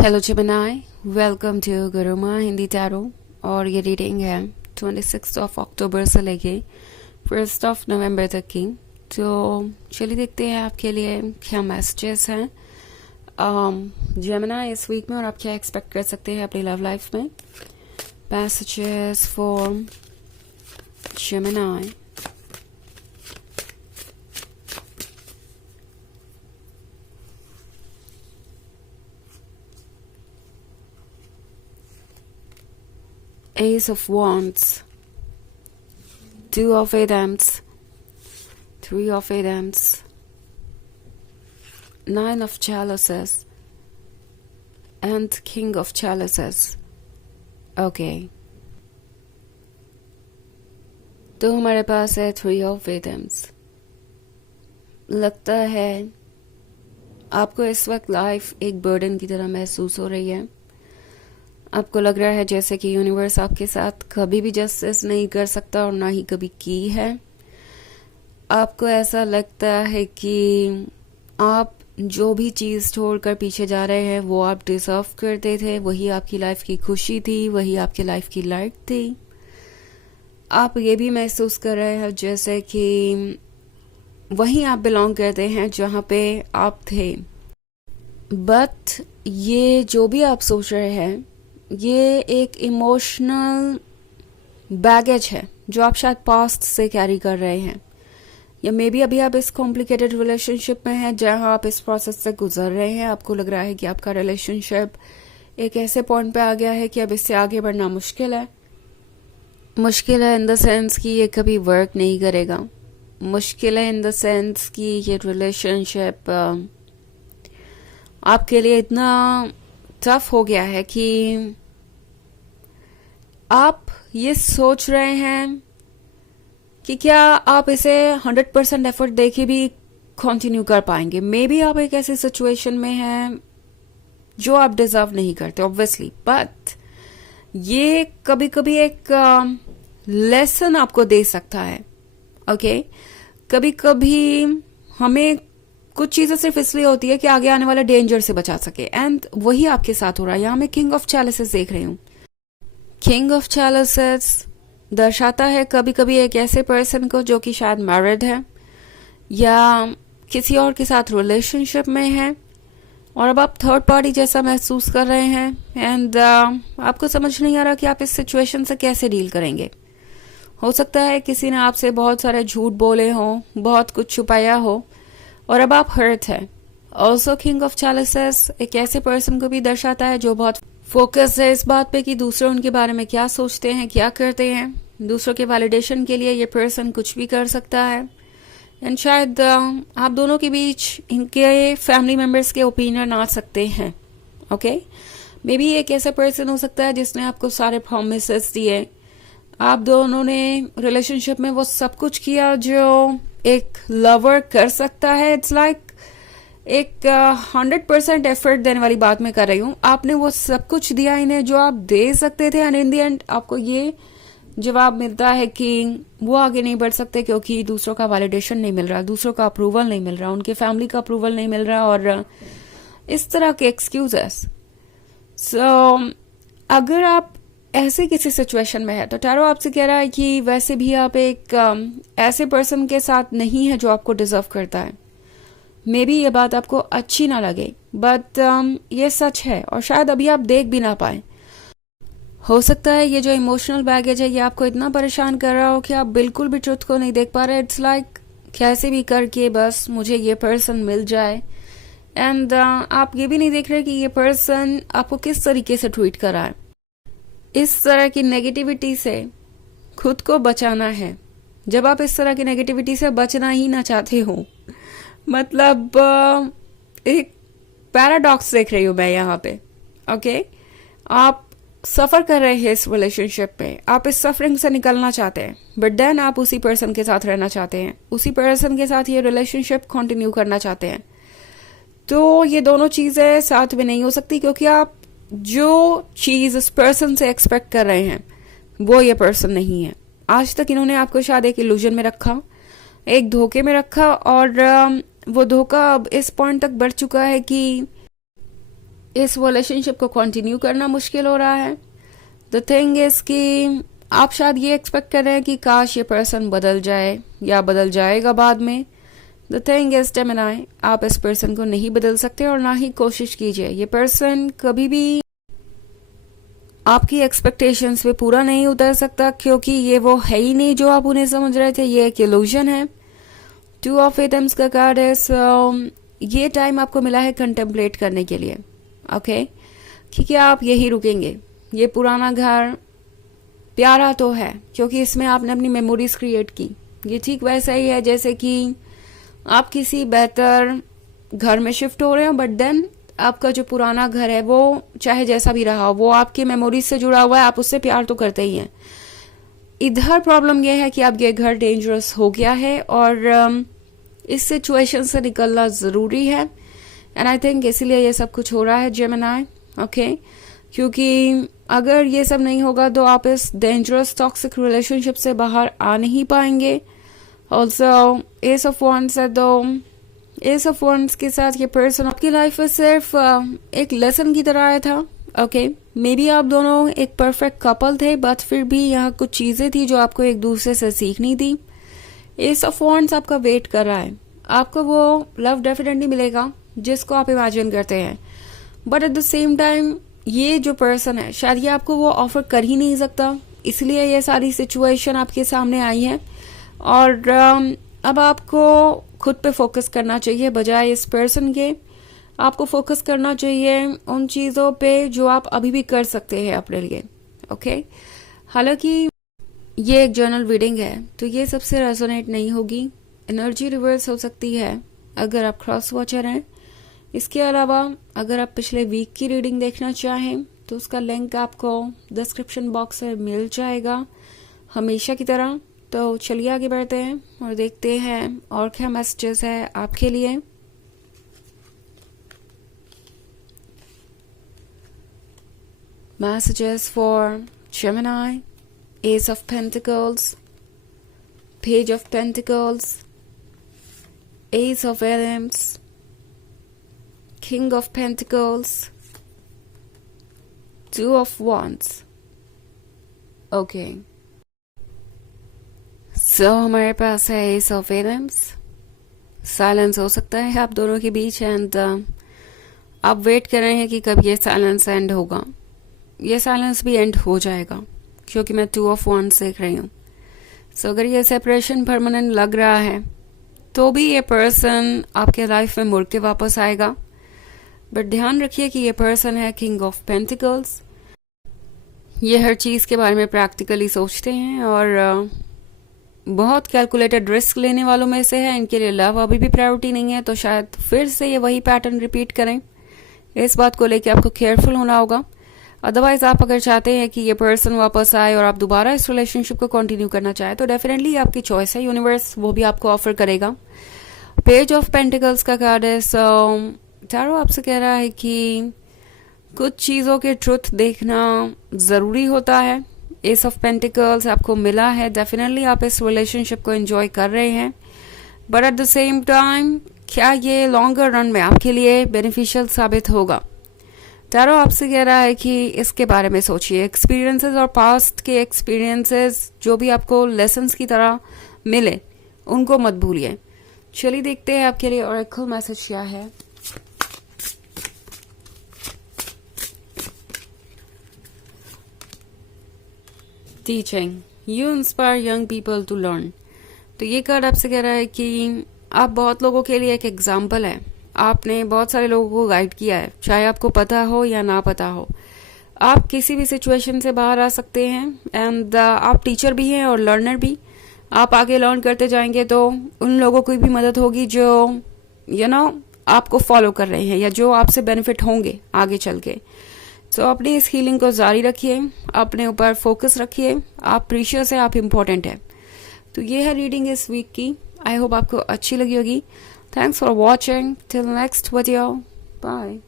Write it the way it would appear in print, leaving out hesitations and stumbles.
Hello Gemini, welcome to Guruma Hindi tarot. और ये reading है 26 ऑफ अक्टूबर से लेके 1 ऑफ नवंबर तक की। तो चलिए देखते हैं आपके लिए क्या मैसेजेस हैं जेमिनी इस वीक में, और आप क्या एक्सपेक्ट कर सकते हैं अपनी लव लाइफ में। Messages for Gemini. Ace of Wands, 2 of Wands, 3 of Wands, 9 of Chalices, and King of Chalices. Okay. तो हमारे पास है 3 of Wands। लगता है आपको इस वक्त लाइफ एक बर्डन की तरह महसूस हो रही है। आपको लग रहा है जैसे कि यूनिवर्स आपके साथ कभी भी जस्टिस नहीं कर सकता और ना ही कभी की है। आपको ऐसा लगता है कि आप जो भी चीज़ छोड़कर पीछे जा रहे हैं वो आप डिजर्व करते थे, वही आपकी लाइफ की खुशी थी, वही आपकी लाइफ की लाइट थी। आप ये भी महसूस कर रहे हैं जैसे कि वहीं आप बिलोंग करते हैं जहाँ पे आप थे। बट ये जो भी आप सोच रहे हैं ये एक इमोशनल बैगेज है जो आप शायद पास्ट से कैरी कर रहे हैं, या मे बी अभी आप इस कॉम्प्लिकेटेड रिलेशनशिप में हैं जहां आप इस प्रोसेस से गुजर रहे हैं। आपको लग रहा है कि आपका रिलेशनशिप एक ऐसे पॉइंट पे आ गया है कि अब इससे आगे बढ़ना मुश्किल है। मुश्किल है इन द सेंस कि ये कभी वर्क नहीं करेगा। मुश्किल है इन द सेंस कि ये रिलेशनशिप आपके लिए इतना टफ हो गया है कि आप ये सोच रहे हैं कि क्या आप इसे 100% एफर्ट देके भी कंटिन्यू कर पाएंगे। मे बी आप एक ऐसी सिचुएशन में हैं जो आप डिजर्व नहीं करते ऑब्वियसली, बट ये कभी कभी एक लेसन आपको दे सकता है। ओके कभी कभी हमें कुछ चीजें सिर्फ इसलिए होती है कि आगे आने वाले डेंजर से बचा सके, एंड वही आपके साथ हो रहा है। यहां मैं किंग ऑफ चैलिसेस देख रही हूँ। किंग ऑफ चैलिसेस दर्शाता है कभी कभी एक ऐसे पर्सन को जो कि शायद मैरिड है या किसी और के साथ रिलेशनशिप में है, और अब आप थर्ड पार्टी जैसा महसूस कर रहे हैं, एंड आपको समझ नहीं आ रहा कि आप इस सिचुएशन से कैसे डील करेंगे। हो सकता है किसी ने आपसे बहुत सारे झूठ बोले हों, बहुत कुछ छुपाया हो, और अब आप हर्ट है। ऑल्सो किंग ऑफ चैलिसेस एक ऐसे पर्सन को भी दर्शाता है जो बहुत फोकस है इस बात पे कि दूसरे उनके बारे में क्या सोचते हैं, क्या करते हैं। दूसरों के वैलिडेशन के लिए ये पर्सन कुछ भी कर सकता है, एंड शायद आप दोनों के बीच इनके फैमिली मेंबर्स के ओपिनियन आ सकते हैं। ओके मे बी एक ऐसा पर्सन हो सकता है जिसने आपको सारे प्रॉमिसेस दिए। आप दोनों ने रिलेशनशिप में वो सब कुछ किया जो एक लवर कर सकता है। इट्स लाइक एक 100% एफर्ट देने वाली बात मैं कर रही हूँ। आपने वो सब कुछ दिया इन्हें जो आप दे सकते थे, एंड इन दी एंड आपको ये जवाब मिलता है कि वो आगे नहीं बढ़ सकते क्योंकि दूसरों का वैलिडेशन नहीं मिल रहा, दूसरों का अप्रूवल नहीं मिल रहा, उनके फैमिली का अप्रूवल नहीं मिल रहा, और इस तरह के एक्सक्यूजेस। सो अगर आप ऐसे किसी सिचुएशन में है तो टैरो आपसे कह रहा है कि वैसे भी आप एक ऐसे पर्सन के साथ नहीं है जो आपको डिजर्व करता है। मे बी ये बात आपको अच्छी ना लगे, बट ये सच है, और शायद अभी आप देख भी ना पाए। हो सकता है ये जो इमोशनल बैगेज है ये आपको इतना परेशान कर रहा हो कि आप बिल्कुल भी ट्रुथ को नहीं देख पा रहे। इट्स लाइक कैसे भी करके बस मुझे ये पर्सन मिल जाए, एंड आप ये भी नहीं देख रहे कि ये पर्सन आपको किस तरीके से ट्रीट कर रहा है। इस तरह की नेगेटिविटी से खुद को बचाना है। जब आप इस तरह की नेगेटिविटी से बचना ही ना चाहते हो, मतलब एक पैराडॉक्स देख रही हूं मैं यहाँ पे। ओके आप सफर कर रहे हैं इस रिलेशनशिप में, आप इस सफरिंग से निकलना चाहते हैं, बट देन आप उसी पर्सन के साथ रहना चाहते हैं, उसी पर्सन के साथ ये रिलेशनशिप कंटिन्यू करना चाहते हैं। तो ये दोनों चीजें साथ में नहीं हो सकती, क्योंकि आप जो चीज इस पर्सन से एक्सपेक्ट कर रहे हैं वो ये पर्सन नहीं है। आज तक इन्होंने आपको शायद एक इल्यूजन में रखा, एक धोखे में रखा, और वो धोखा अब इस पॉइंट तक बढ़ चुका है कि इस रिलेशनशिप को कंटिन्यू करना मुश्किल हो रहा है। द थिंग इज कि आप शायद ये एक्सपेक्ट कर रहे हैं कि काश ये पर्सन बदल जाए या बदल जाएगा बाद में। द थिंग इज जेमिनी, आप इस पर्सन को नहीं बदल सकते और ना ही कोशिश कीजिए। ये पर्सन कभी भी आपकी एक्सपेक्टेशंस पे पूरा नहीं उतर सकता, क्योंकि ये वो है ही नहीं जो आप उन्हें समझ रहे थे। ये एक इल्यूजन है। 2 ऑफ एटम्स का कार्ड है। ये टाइम आपको मिला है कंटेम्पलेट करने के लिए, ओके, कि क्या आप यही रुकेंगे। ये पुराना घर प्यारा तो है क्योंकि इसमें आपने अपनी मेमोरीज क्रिएट की। ये ठीक वैसा ही है जैसे कि आप किसी बेहतर घर में शिफ्ट हो रहे हो, बट देन आपका जो पुराना घर है वो चाहे जैसा भी रहा हो, वो आपकी मेमोरीज से जुड़ा हुआ है, आप उससे प्यार तो करते ही हैं। इधर प्रॉब्लम यह है कि अब ये घर डेंजरस हो गया है और इस सिचुएशन से निकलना जरूरी है। एंड आई थिंक इसीलिए ये सब कुछ हो रहा है जेमिनी, ओके, क्योंकि अगर ये सब नहीं होगा तो आप इस डेंजरस टॉक्सिक रिलेशनशिप से बाहर आ नहीं पाएंगे। ऑल्सो एस ऑफ वॉन्ड्स है, तो एस ऑफ वॉन्ड्स के साथ ये पर्सन आपकी लाइफ में सिर्फ एक लेसन की तरह आया था, ओके। मे बी आप दोनों एक परफेक्ट कपल थे, बट फिर भी यहाँ कुछ चीजें थी जो आपको एक दूसरे से सीखनी थी। एस ऑफ वॉन्ड्स आपका वेट कर रहा है। आपको वो लव डेफिनेटली मिलेगा जिसको आप इमेजिन करते हैं, but at the same time ये जो पर्सन है शायद ये आपको वो ऑफर कर ही नहीं सकता, इसलिए ये सारी सिचुएशन आपके सामने आई है। और अब आपको खुद पे फोकस करना चाहिए बजाय इस पर्सन के। आपको फोकस करना चाहिए उन चीज़ों पे जो आप अभी भी कर सकते हैं अपने लिए, ओके। हालांकि ये एक जर्नल रीडिंग है तो ये सबसे रेजोनेट नहीं होगी, एनर्जी रिवर्स हो सकती है अगर आप क्रॉस वॉचर हैं। इसके अलावा अगर आप पिछले वीक की रीडिंग देखना चाहें तो उसका लिंक आपको डिस्क्रिप्शन बॉक्स में मिल जाएगा हमेशा की तरह। तो चलिए आगे बढ़ते हैं और देखते हैं और क्या मैसेजेस है आपके लिए। Messages for Gemini, S of pentacles, page of pentacles, S of atoms, King of Pentacles, 2 of Wands. Okay. So हमारे पास है Ace of Wands. साइलेंस हो सकता है आप दोनों के बीच एंड आप वेट कर रहे हैं कि कब ये साइलेंस एंड होगा। ये साइलेंस भी एंड हो जाएगा क्योंकि मैं 2 of Wands देख रही हूँ। सो अगर ये सेपरेशन परमानेंट लग रहा है तो भी ये पर्सन आपके लाइफ में मुड़ के वापस आएगा, बट ध्यान रखिए कि ये पर्सन है किंग ऑफ पेंटिकल्स। ये हर चीज़ के बारे में प्रैक्टिकली सोचते हैं और बहुत कैलकुलेटेड रिस्क लेने वालों में से है। इनके लिए लव अभी भी प्रायोरिटी नहीं है, तो शायद फिर से ये वही पैटर्न रिपीट करें। इस बात को लेकर आपको केयरफुल होना होगा। अदरवाइज आप अगर चाहते हैं कि ये पर्सन वापस आए और आप दोबारा इस रिलेशनशिप को कंटिन्यू करना चाहें तो डेफिनेटली आपकी चॉइस है, यूनिवर्स वो भी आपको ऑफर करेगा। पेज ऑफ पेंटिकल्स का कार्ड है। सो टैरो आपसे कह रहा है कि कुछ चीज़ों के ट्रुथ देखना ज़रूरी होता है। एस ऑफ पेंटिकल्स आपको मिला है, डेफिनेटली आप इस रिलेशनशिप को एंजॉय कर रहे हैं, but at the same time क्या ये लॉन्गर रन में आपके लिए बेनिफिशियल साबित होगा। टैरो आपसे कह रहा है कि इसके बारे में सोचिए। एक्सपीरियंसेस और पास्ट के एक्सपीरियंसेस जो भी आपको लेसन्स की तरह मिले उनको मत भूलिए। चलिए देखते हैं आपके लिए ऑरेकल मैसेज क्या है। Teaching, you inspire young people to learn. तो ये कार्ड आपसे कह रहा है कि आप बहुत लोगों के लिए एक एग्जाम्पल है। आपने बहुत सारे लोगों को गाइड किया है, चाहे आपको पता हो या ना पता हो। आप किसी भी सिचुएशन से बाहर आ सकते हैं एंड आप टीचर भी हैं और लर्नर भी। आप आगे लर्न करते जाएंगे तो उन लोगों की भी मदद होगी जो आपको फॉलो कर रहे हैं या जो आपसे बेनिफिट होंगे आगे चल के। सो अपनी इस हीलिंग को जारी रखिए, अपने ऊपर फोकस रखिए। आप प्रीशियस है, आप इम्पोर्टेंट है। तो ये है रीडिंग इस वीक की। आई होप आपको अच्छी लगी होगी। Thanks for watching. Till next video, bye.